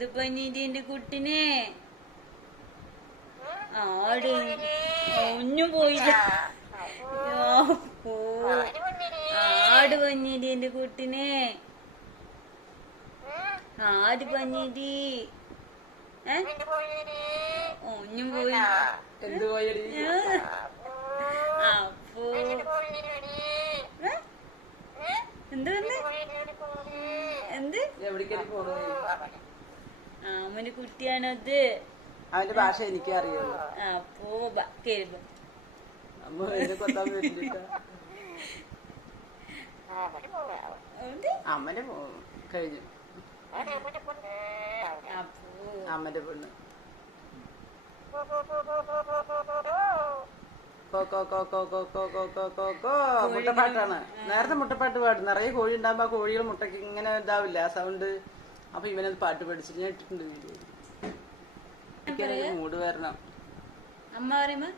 എന്ത് പനിയുടെ എന്റെ കുട്ടിനെ ആട് ഒന്നും പോയില്ല. ആട് പഞ്ഞിടി എന്റെ കുട്ടിനെ ആട് പനീരി ഒന്നും പോയില്ല. എന്ത് പോയടി അപ്പോ. ഏ? എന്ത് എവിടേക്കാണ് പോണത് അവന്റെ കുട്ടിയാണത്. അവന്റെ ഭാഷ എനിക്ക് അറിയുള്ളൂ. അമ്മന്റെ കഴിഞ്ഞു. അമ്മന്റെ പെണ്ണ്. മുട്ടപ്പാട്ടാണ്. നേരത്തെ മുട്ടപ്പാട്ട് പാടും. നിറയെ കോഴി ഉണ്ടാകുമ്പോ കോഴികൾ മുട്ടയ്ക്ക് ഇങ്ങനെ ഇതാവില്ല സൗണ്ട് അപ്പൊ ഇവനത് പാട്ട് പഠിച്ചിട്ട് ഞാൻ ഇട്ടിട്ടുണ്ട് വീഡിയോ മൂഡ് വരണം. അമ്മ പറയുമ്പോ